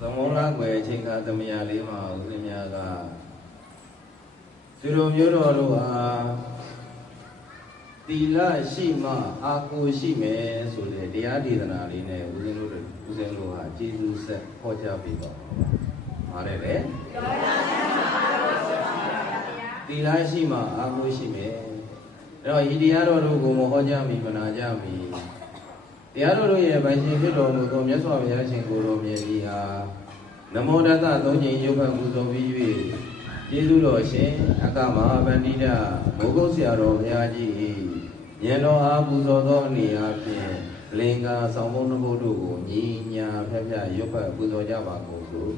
သမုံလာွယ်အချိန်ခါသမယလေးမှာဦးဇင်းများကသူတို့မျိုးတော်တို့ဟာတီလရှိမှအာကိုရှိမယ်ဆိုတဲ့တရားဒေသနာလေးနဲ့ဦးဇင်းတို့ဦးဇင်းတို့ဟာကျေးဇူးဆက်ဟောကြားပေးပါပါတယ်လေတီလရှိမှအာကိုရှိမယ်အဲ့တော့ဤတရားတော်တို့ကိုမဟောကြားမိမနာကြမီ တရားတော်တို့ရဲ့ဗိုင်ရှင်ဖြစ်တော်မူသောမြတ်စွာဘုရားရှင်ကိုယ်တော်မြတ်ကြီးဟာနမောတတသုံးချိန်ရုပ်ဖတ်ပူဇော်ပြီး၍ကျေးဇူးတော်ရှင်အကမဟာဗန္တိတမိုးကုတ်ဆရာတော်ဘုရားကြီး၏ဉာဏ်တော်အားပူဇော်သောအနေအားဖြင့်လင်္ကာဆောင်မုန်းနှုတ်တို့ကိုညီညာဖျက်ဖျက်ရုပ်ဖတ်ပူဇော်ကြပါကုန်စို့